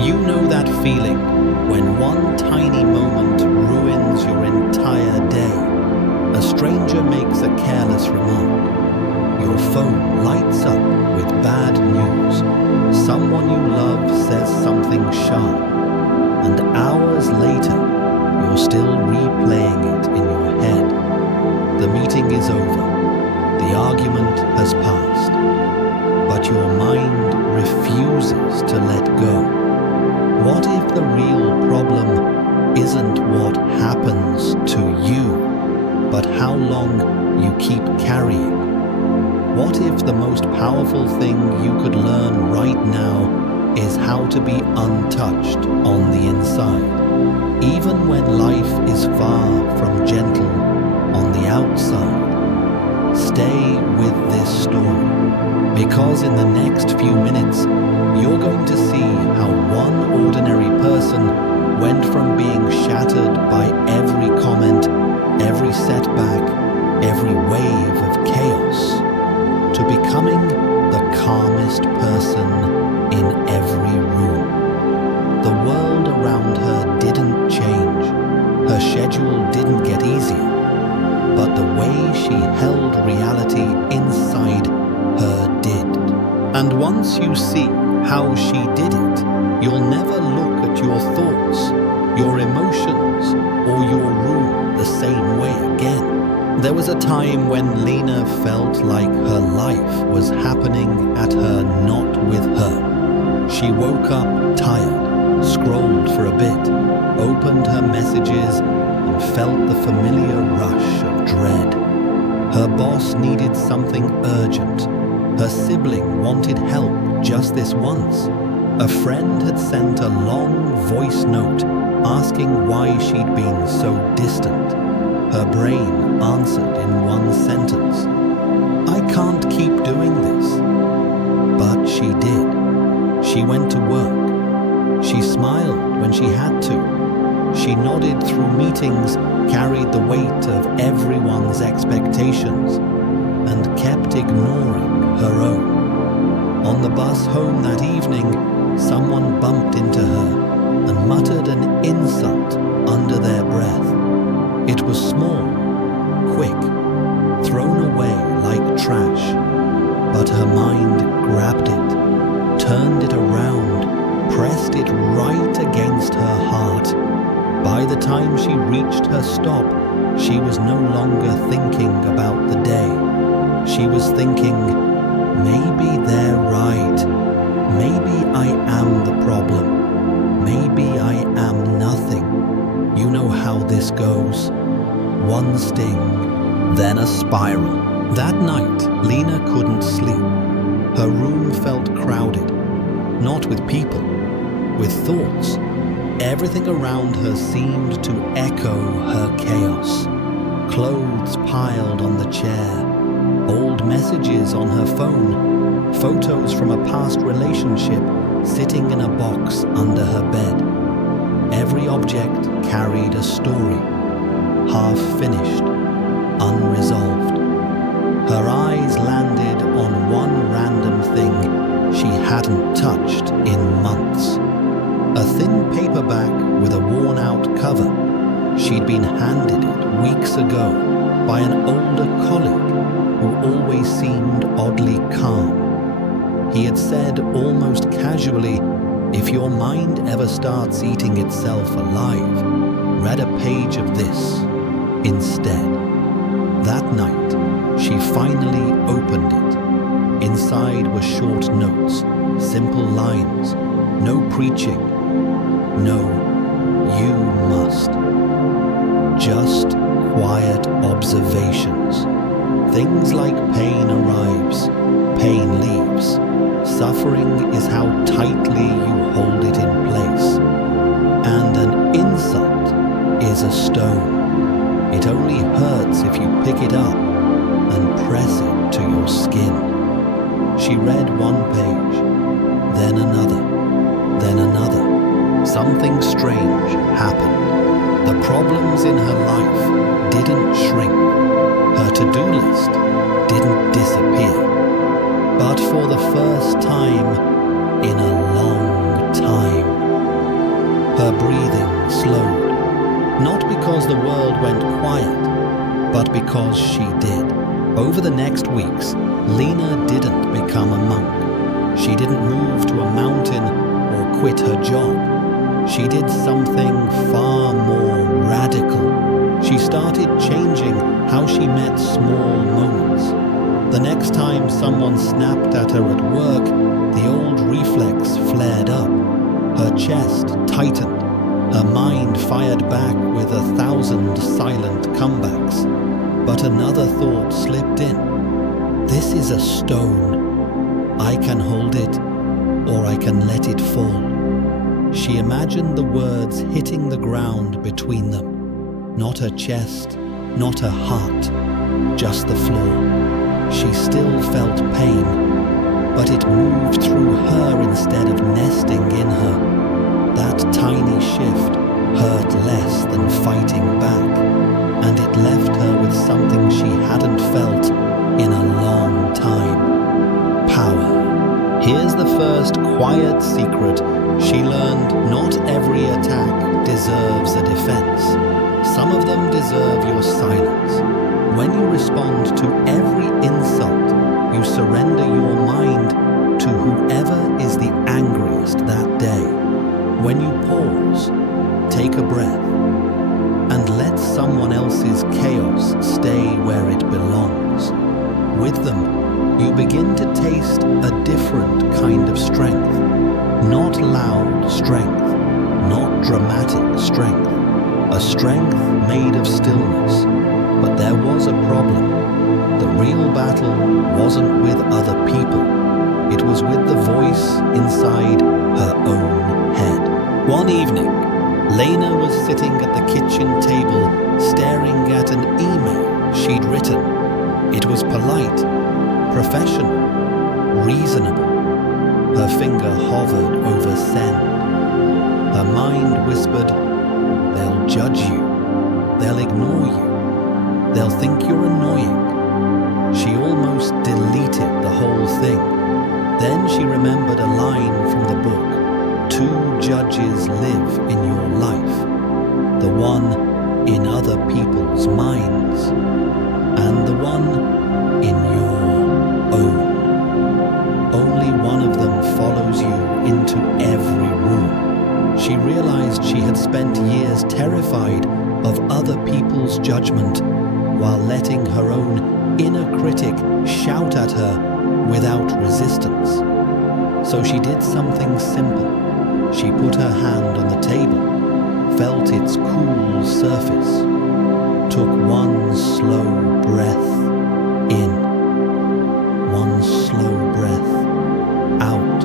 You know that feeling when one tiny moment ruins your entire day. A stranger makes a careless remark. Your phone lights up with bad news. Someone you love says something sharp. And hours later, you're still replaying it in your head. The meeting is over. The argument has passed. But your mind refuses to let go. What if the real problem isn't what happens to you, but how long you keep carrying? What if the most powerful thing you could learn right now is how to be untouched on the inside, even when life is far from gentle on the outside? Stay with this story, because in the next few minutes, you're going to see how one ordinary person went from being shattered by every comment, every setback, every wave of chaos, to becoming the calmest person in every room. The world around her didn't change, her schedule didn't get easier, but the way she held reality inside her did. And once you see how she did it, you'll never look at your thoughts, your emotions, or your room the same way again. There was a time when Lena felt like her life was happening at her, not with her. She woke up tired, scrolled for a bit, opened her messages, and felt the familiar rush of dread. Her boss needed something urgent. Her sibling wanted help just this once. A friend had sent a long voice note asking why she'd been so distant. Her brain answered in one sentence, "I can't keep doing this." But she did. She went to work. She smiled when she had to. She nodded through meetings, carried the weight of everyone's expectations, and kept ignoring her own. On the bus home that evening, someone bumped into her and muttered an insult under their breath. It was small, quick, thrown away like trash, but her mind grabbed it, turned it around, pressed it right against her heart. By the time she reached her stop, she was no longer thinking about the day. She was thinking, maybe they're right. Maybe I am the problem. Maybe I am nothing. You know how this goes. One sting, then a spiral. That night, Lena couldn't sleep. Her room felt crowded, not with people, with thoughts. Everything around her seemed to echo her chaos. Clothes piled on the chair, old messages on her phone, photos from a past relationship sitting in a box under her bed. Every object carried a story, half finished, unresolved. Her eyes landed on one random thing she hadn't touched in months. A thin paperback with a worn-out cover. She'd been handed it weeks ago by an older colleague who always seemed oddly calm. He had said almost casually, "If your mind ever starts eating itself alive, read a page of this instead." That night, she finally opened it. Inside were short notes, simple lines, no preaching. No, you must. Just quiet observations. Things like pain arrives, pain leaves. Suffering is how tightly you hold it in place. And an insult is a stone. It only hurts if you pick it up and press it to your skin. She read one page, then another, then another. Something strange happened. The problems in her life didn't shrink. Her to-do list didn't disappear. But for the first time in a long time, Her breathing slowed, not because the world went quiet, but because she did. Over the next weeks, Lena didn't become a monk. She didn't move to a mountain or quit her job. She did something far more radical. She started changing how she met small moments. The next time someone snapped at her at work, the old reflex flared up. Her chest tightened. Her mind fired back with 1,000 silent comebacks. But another thought slipped in. This is a stone. I can hold it, or I can let it fall. She imagined the words hitting the ground between them. Not her chest, not her heart, just the floor. She still felt pain, but it moved through her instead of nesting in her. That tiny shift hurt less than fighting back, and it left her with something she hadn't felt in a long time: power. Here's the first quiet secret she learned: not every attack deserves a defense. Some of them deserve your silence. When you respond to every insult, you surrender your mind to whoever is the angriest that day. When you pause, take a breath, and let someone else's chaos stay where it belongs. With them, you begin to taste a different kind of strength. Not loud strength, not dramatic strength. A strength made of stillness. But there was a problem. The real battle wasn't with other people. It was with the voice inside her own head. One evening, Lena was sitting at the kitchen table, staring at an email she'd written. It was polite, professional, reasonable. Her finger hovered over send. Her mind whispered, "They'll judge you. They'll ignore you. They'll think you're annoying." She almost deleted the whole thing. Then she remembered a line from the book. Two judges live in your life. The one in other people's minds, and the one in your own. Only one of them follows you into every room. She realized she had spent years terrified of other people's judgment, while letting her own inner critic shout at her without resistance. So she did something simple. She put her hand on the table, felt its cool surface, took one slow breath in, one slow breath out.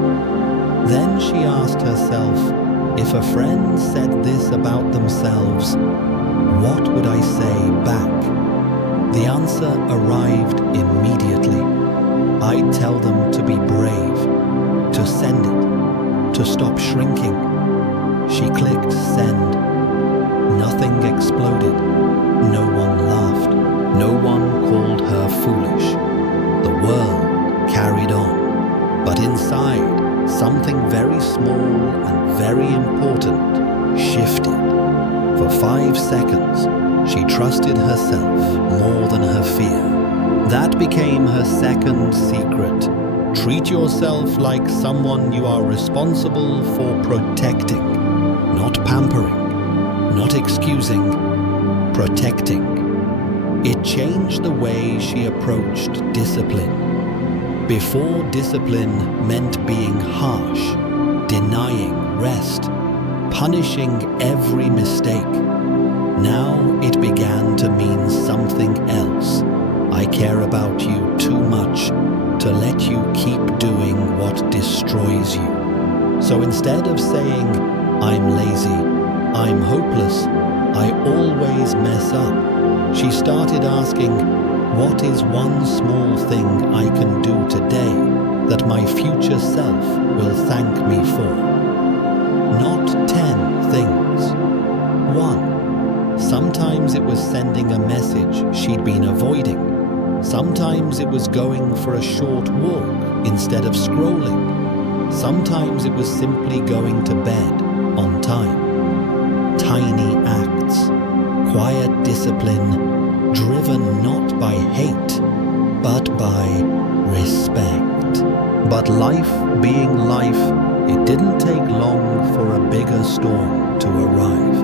Then she asked herself, if a friend said this about themselves, what would I say back? The answer arrived immediately. I'd tell them to be brave, to send it, to stop shrinking. She clicked send. Nothing exploded. No one laughed. No one called her foolish. The world carried on. But inside, something very small and very important shifted. For 5 seconds, she trusted herself more than her fear. That became her second secret. Treat yourself like someone you are responsible for protecting. Not pampering, not excusing, protecting. It changed the way she approached discipline. Before, discipline meant being harsh, denying rest, punishing every mistake. Now it began to mean something else. I care about you too much to let you keep doing what destroys you. So instead of saying, I'm lazy, I'm hopeless, I always mess up, she started asking, what is one small thing I can do today that my future self will thank me for? Not 10 things. 1. Sometimes it was sending a message she'd been avoiding. Sometimes it was going for a short walk instead of scrolling. Sometimes it was simply going to bed on time. tiny acts, quiet discipline, driven not by hate, but by respect. But life being life, it didn't take long for a bigger storm to arrive.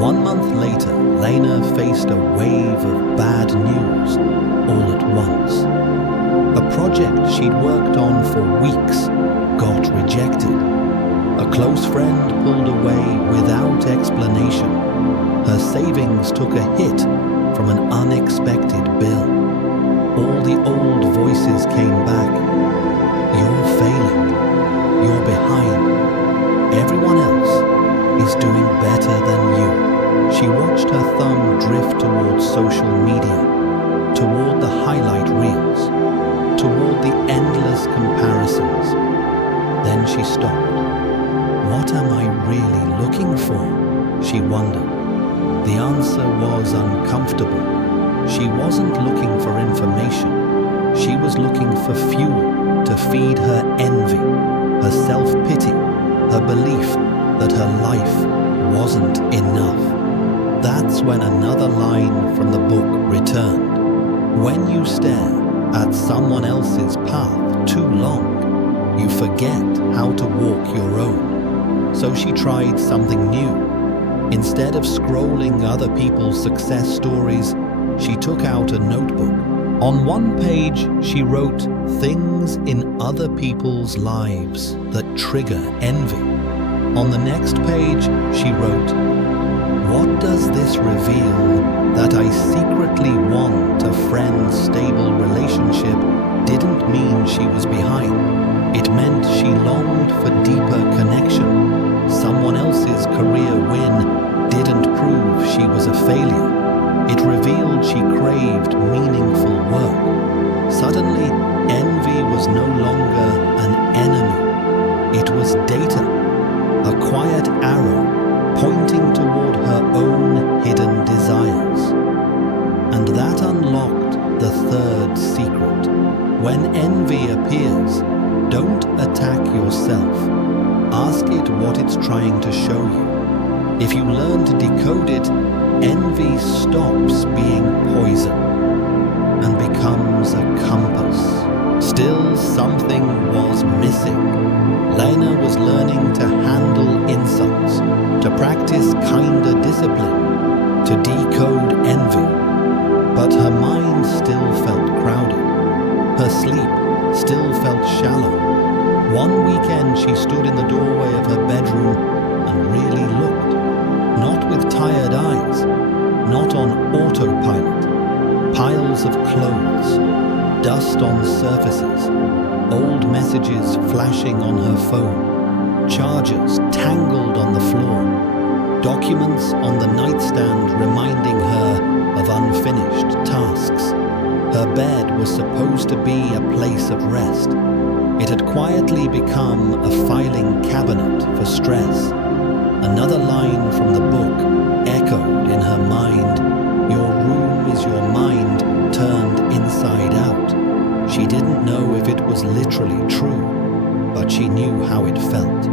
1 month later, Lena faced a wave of bad news all at once. A project she'd worked on for weeks got rejected. A close friend pulled away without explanation. Her savings took a hit from an unexpected bill. All the old voices came back. You're failing. You're behind. Everyone else is doing better than you. She watched her thumb drift towards social media, toward the highlight reels, toward the endless comparisons. Then she stopped. What am I really looking for? She wondered. The answer was uncomfortable. She wasn't looking for information. She was looking for fuel to feed her envy, her self-pity, her belief that her life wasn't enough. That's when another line from the book returned. When you stare at someone else's path too long, you forget how to walk your own. So she tried something new. Instead of scrolling other people's success stories, she took out a notebook. On one page, she wrote things in other people's lives that trigger envy. On the next page, she wrote, "What does this reveal that I secretly want a friend's stable relationship didn't mean she was behind. It meant she longed for deeper connection. Someone else's career win didn't prove she was a failure. It revealed she craved meaningful work." Suddenly, envy was no longer an enemy. It was data, a quiet arrow pointing toward her own hidden desires. And that unlocked the third secret. When envy appears, don't attack yourself. Ask it what it's trying to show you. If you learn to decode it, envy stops being poison and becomes a compass. Still, something was missing. Lena was learning to handle insults, to practice kinder discipline, to decode envy. But her mind still felt crowded. Her sleep still felt shallow. One weekend she stood in the doorway of her bedroom and really looked. Not with tired eyes, not on autopilot. Piles of clothes, dust on surfaces, old messages flashing on her phone, chargers tangled on the floor, documents on the nightstand reminding her of unfinished tasks. Her bed was supposed to be a place of rest. It had quietly become a filing cabinet for stress. Another line from the book echoed in her mind. Your room is your mind turned inside out. She didn't know if it was literally true, but she knew how it felt.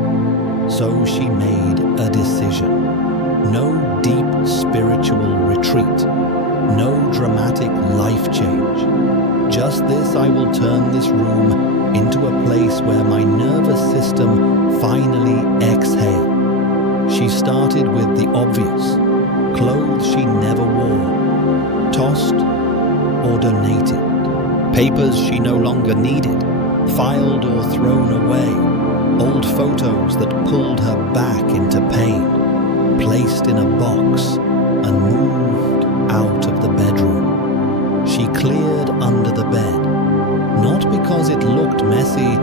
So she made a decision. No deep spiritual retreat. No dramatic life change. Just this: I will turn this room into a place where my nervous system finally exhales. She started with the obvious. Clothes she never wore, tossed or donated. Papers she no longer needed, filed or thrown away. Old photos that pulled her back into pain, placed in a box and moved out of the bedroom. She cleared under the bed, not because it looked messy,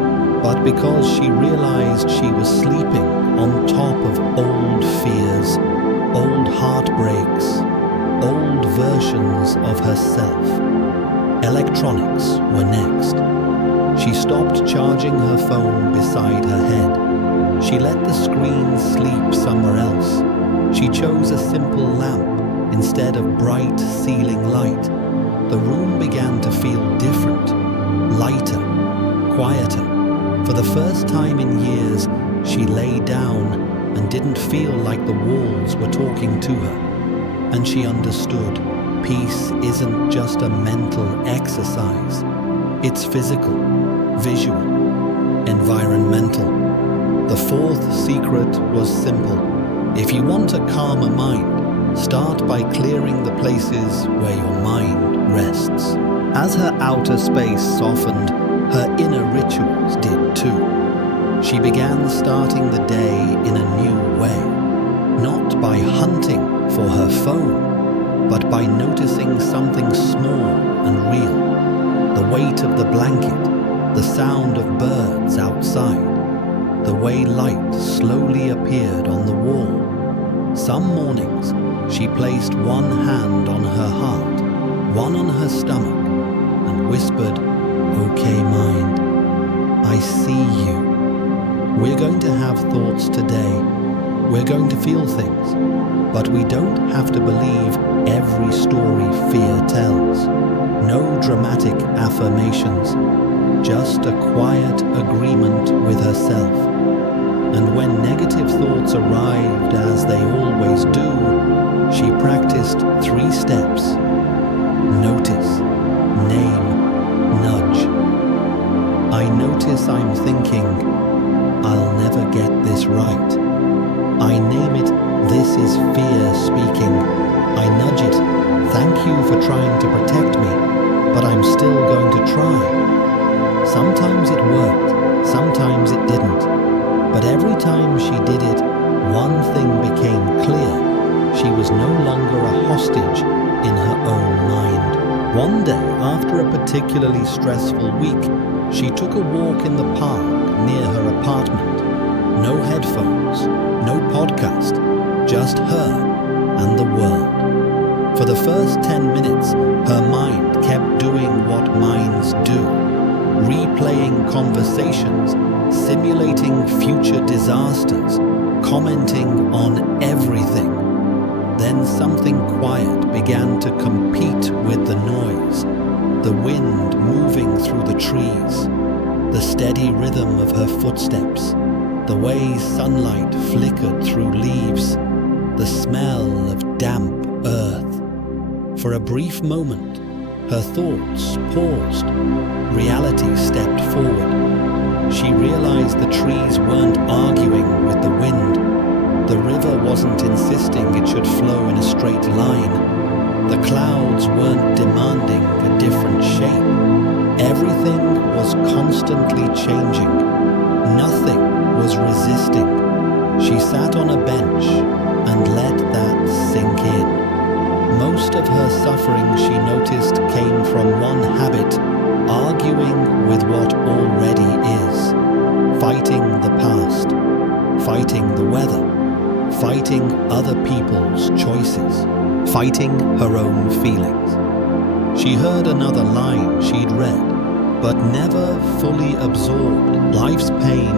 but because she realized she was sleeping on top of old fears, old heartbreaks, old versions of herself. Electronics were next. She stopped charging her phone beside her head. She let the screen sleep somewhere else. She chose a simple lamp instead of bright ceiling light. The room began to feel different, lighter, quieter. For the first time in years, she lay down and didn't feel like the walls were talking to her. And she understood peace isn't just a mental exercise. It's physical, visual, environmental. The fourth secret was simple. If you want a calmer mind, start by clearing the places where your mind rests. As her outer space softened, her inner rituals did too. She began starting the day in a new way, not by hunting for her phone, but by noticing something small and real. The weight of the blanket, the sound of birds outside, the way light slowly appeared on the wall. Some mornings, she placed one hand on her heart, one on her stomach, and whispered, "Okay, mind, I see you. We're going to have thoughts today. We're going to feel things, but we don't have to believe every story fear tells. No dramatic affirmations, just a quiet agreement with herself." And when negative thoughts arrived, as they always do, she practiced 3 steps. Notice, name, nudge. I notice I'm thinking, "I'll never get this right." I name it, "This is fear speaking." I nudge it, "Thank you for trying to protect me, but I'm still going to try." Sometimes it worked, sometimes it didn't. But every time she did it, one thing became clear. She was no longer a hostage in her own mind. One day, after a particularly stressful week, she took a walk in the park near her apartment. No headphones, no podcast, just her and the world. For the first 10 minutes, her mind kept doing what minds do, replaying conversations, simulating future disasters, commenting on everything. Then something quiet began to compete with the noise, the wind moving through the trees, the steady rhythm of her footsteps, the way sunlight flickered through leaves, the smell of damp earth. For a brief moment, her thoughts paused. Reality stepped forward. She realized the trees weren't arguing with the wind. The river wasn't insisting it should flow in a straight line. The clouds weren't demanding a different shape. Everything was constantly changing. Nothing was resisting. She sat on a bench and let that sink in. Most of her suffering, she noticed, came from one habit: arguing with what already is, fighting the past, fighting the weather, fighting other people's choices, fighting her own feelings. She heard another line she'd read, but never fully absorbed. Life's pain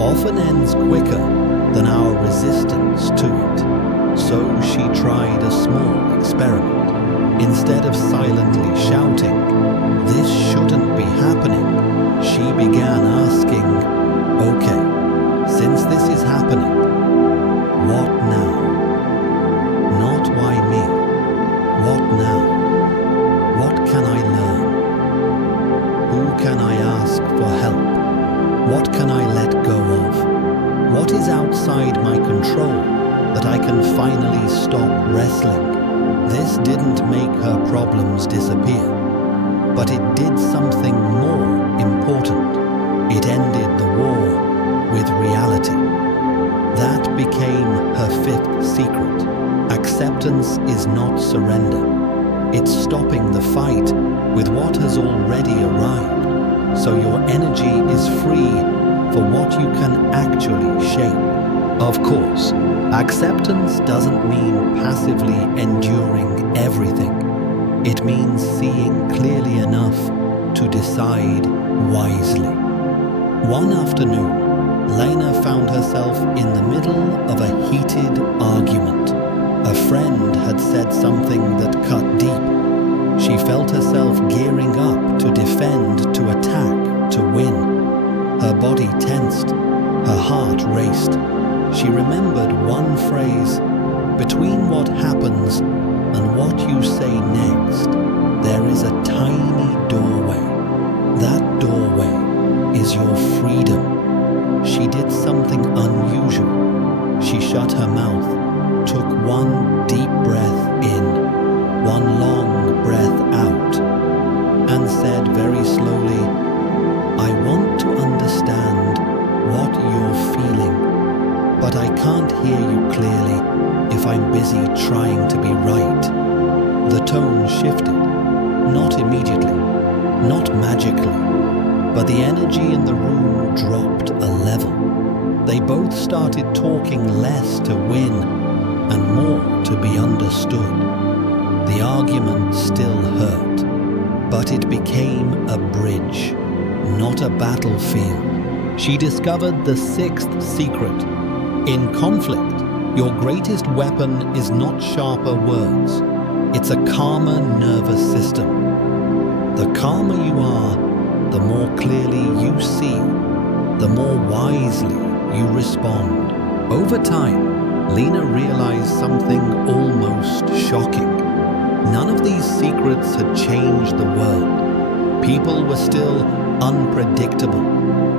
often ends quicker than our resistance to it. So she tried a small experiment. Instead of silently shouting, "This shouldn't be happening," she began asking, "Okay, since this is happening, what now? Not why me. What now? What can I learn? Who can I ask for help? What can I let go of? What is outside my control that I can finally stop wrestling?" This didn't make her problems disappear, but it did something more important. It ended the war with reality. That became her 5th secret. Acceptance is not surrender. It's stopping the fight with what has already arrived, so your energy is free for what you can actually shape. Of course, acceptance doesn't mean passively enduring everything. It means seeing clearly enough to decide wisely. One afternoon, Lena found herself in the middle of a heated argument. A friend had said something that cut deep. She felt herself gearing up to defend, to attack, to win. Her body tensed, her heart raced. She remembered one phrase: between what happens and what you say next, there is a tiny doorway. That doorway is your freedom. She did something unusual. She shut her mouth, took one deep breath in, one long breath out, and said very slowly, "I want to understand what you're feeling, but I can't hear you clearly if I'm busy trying to be right." The tone shifted, not immediately, not magically, but the energy in the room dropped a level. They both started talking less to win and more to be understood. The argument still hurt, but it became a bridge, not a battlefield. She discovered the sixth secret. In conflict, your greatest weapon is not sharper words. It's a calmer nervous system. The calmer you are, the more clearly you see, the more wisely you respond. Over time, Lena realized something almost shocking. None of these secrets had changed the world. People were still unpredictable.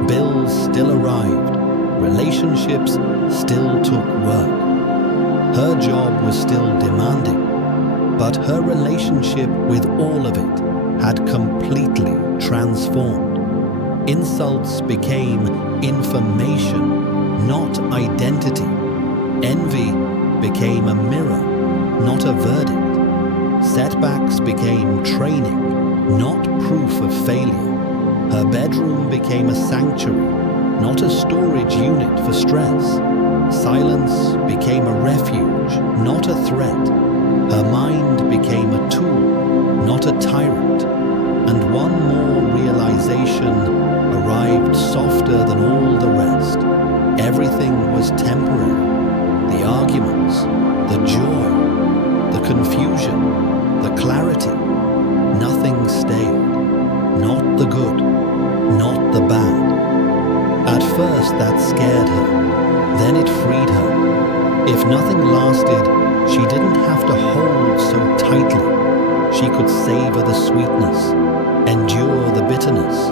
Bills still arrived. Relationships still took work. Her job was still demanding, but her relationship with all of it had completely transformed. Insults became information, not identity. Envy became a mirror, not a verdict. Setbacks became training, not proof of failure. Her bedroom became a sanctuary, not a storage unit for stress. Silence became a refuge, not a threat. Her mind became a tool, not a tyrant. And one more realization arrived softer than all the rest. Everything was temporary. The arguments, the joy, the confusion, the clarity. Nothing stayed. Not the good, not the bad. At first that scared her, then it freed her. If nothing lasted, she didn't have to hold so tightly. She could savor the sweetness, endure the bitterness,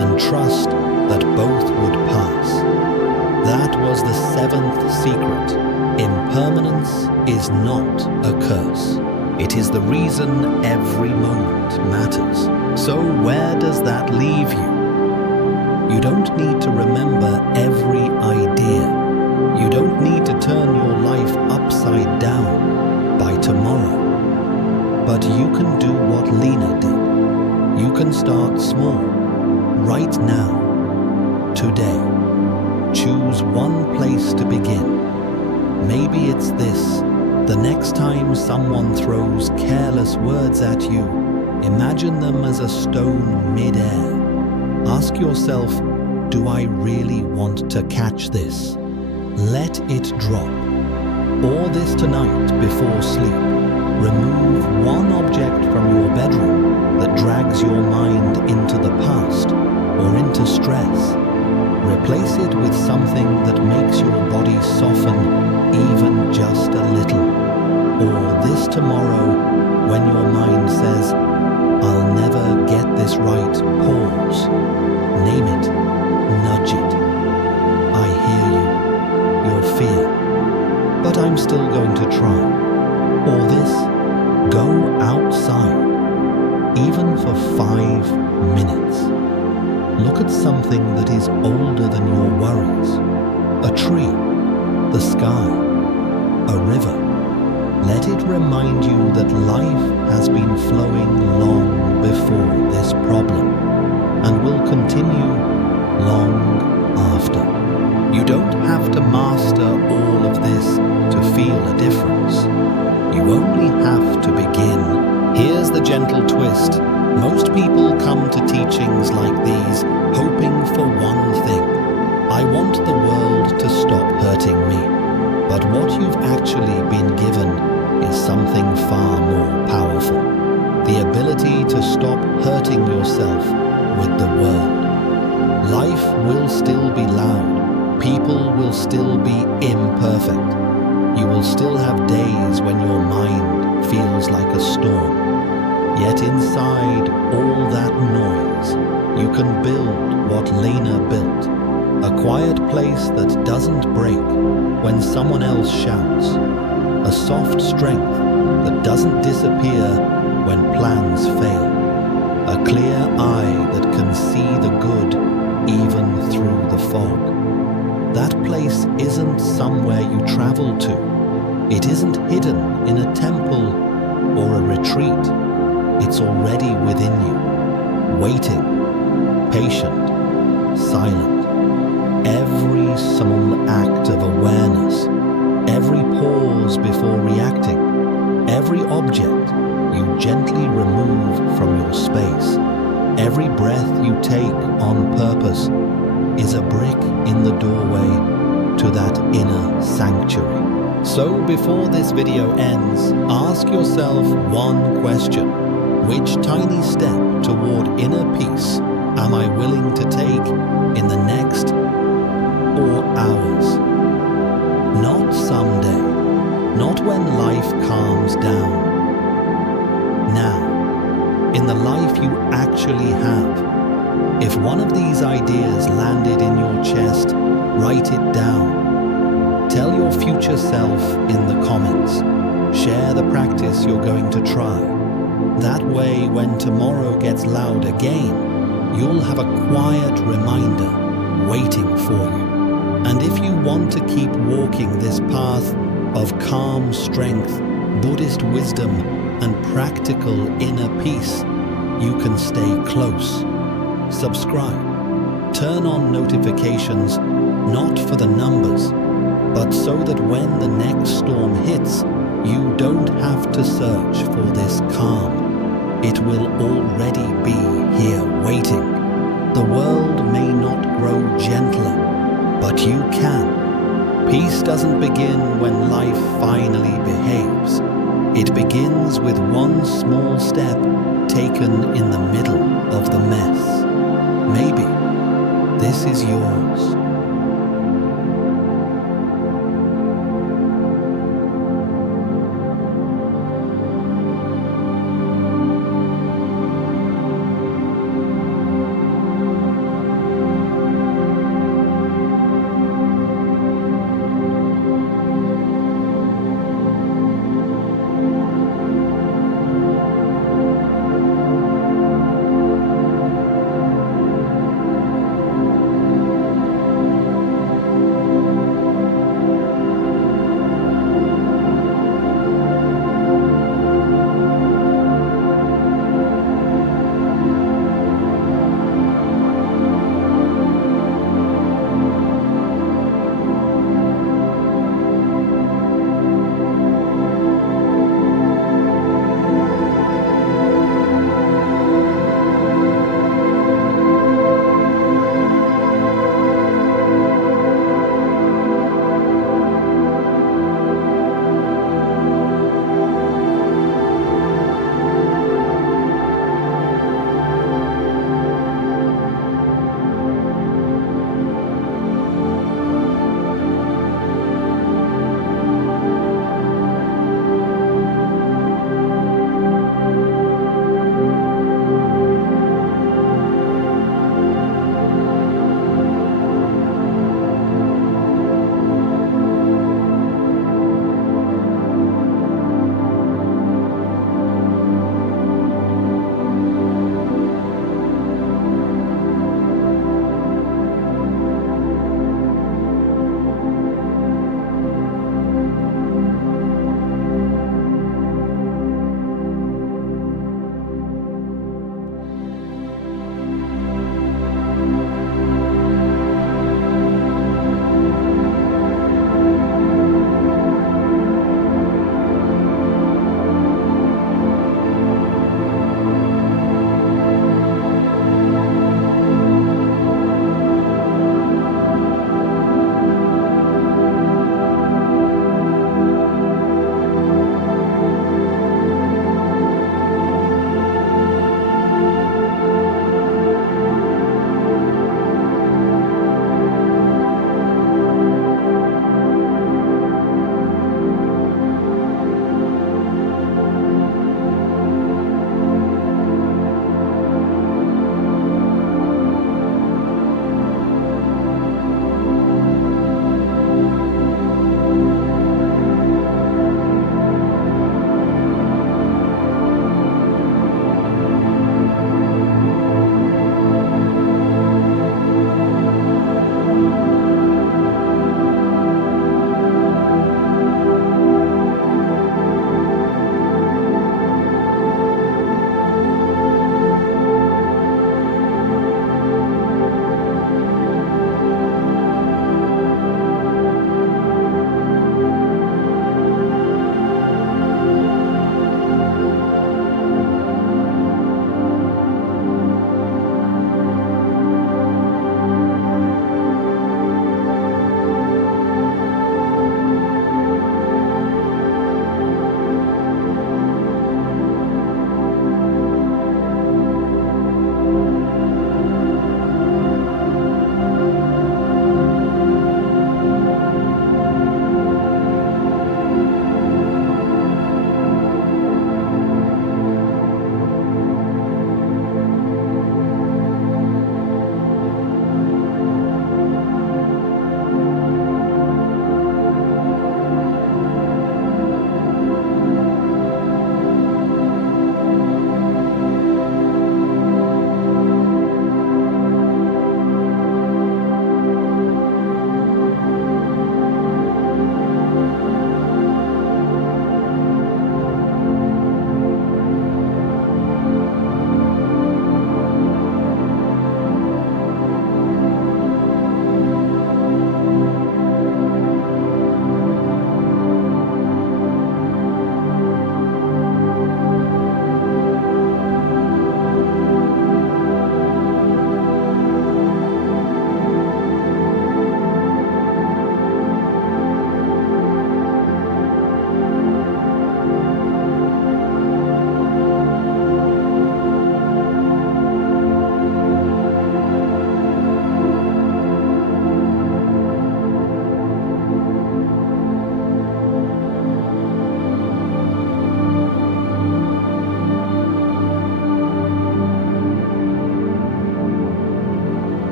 and trust that both would pass. That was the seventh secret. Impermanence is not a curse. It is the reason every moment matters. So where does that leave you? You don't need to remember every idea. You don't need to turn your life upside down by tomorrow. But you can do what Lena did. You can start small, right now, today. Choose one place to begin. Maybe it's this. The next time someone throws careless words at you, imagine them as a stone mid-air. Ask yourself, do I really want to catch this? Let it drop. Or this tonight before sleep. Remove one object from your bedroom that drags your mind into the past or into stress. Replace it with something that makes your body soften even just a little. Or this tomorrow, when your mind says, "I'll never get this right," pause. Name it. Nudge it. I hear you. Your fear. But I'm still going to try. Or this, go outside. Even for 5 minutes. Look at something that is older than your worries. A tree, the sky, a river. Let it remind you that life has been flowing long before this problem and will continue long after. You don't have to master all of this to feel a difference. You only have to begin. Here's the gentle twist. Most people come to teachings like these hoping for one thing. I want the world to stop hurting me. But what you've actually been given is something far more powerful. The ability to stop hurting yourself with the world. Life will still be loud, People will still be imperfect. You will still have days when your mind feels like a storm. Yet inside all that noise, you can build what Lena built. A quiet place that doesn't break when someone else shouts. A soft strength that doesn't disappear when plans fail. A clear eye that can see the good even through the fog. That place isn't somewhere you travel to. It isn't hidden in a temple or a retreat. It's already within you, waiting, patient, silent. Every small act of awareness, every pause before reacting, every object you gently remove from your space, every breath you take on purpose is a brick in the doorway to that inner sanctuary. So before this video ends, ask yourself one question. Which tiny step toward inner peace am I willing to take in the next 4 hours? Not someday, not when life calms down. Now, in the life you actually have. If one of these ideas landed in your chest, write it down. Tell your future self in the comments. Share the practice you're going to try. That way, when tomorrow gets loud again, you'll have a quiet reminder waiting for you. And if you want to keep walking this path of calm strength, Buddhist wisdom, and practical inner peace, you can stay close. Subscribe. Turn on notifications, not for the numbers, but so that when the next storm hits, you don't have to search for this calm. It will already be here waiting. The world may not grow gentler, but you can. Peace doesn't begin when life finally behaves. It begins with one small step taken in the middle of the mess. Maybe this is yours.